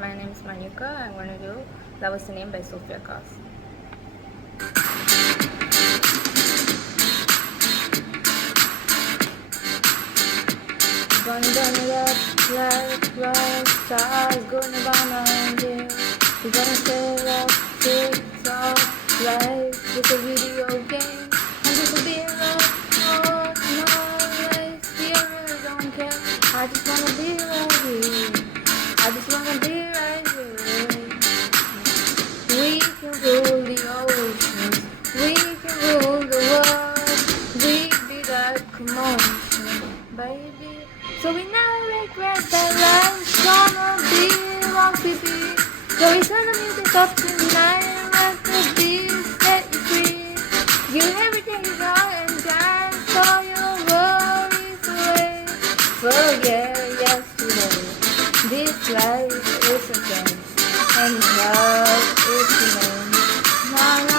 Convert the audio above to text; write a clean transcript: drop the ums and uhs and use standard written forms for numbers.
my name is Manyuka. I'm going to do That Was the Name by Sophia Koss. Gonna burn it up like rock stars, gonna burn on you. We're gonna set up TikTok life with a video game. And this will be all my life. Yeah, I really don't care. I just wanna be right here. I just wanna be right here. We can rule the oceans. We can rule the world. We be that commotion, baby. So we never regret that life's gonna be what we be. So we turn the music up tonight and let the beat set you free. Give everything you got and dance all your worries away. Forget yesterday. This life is a game, and love is the name.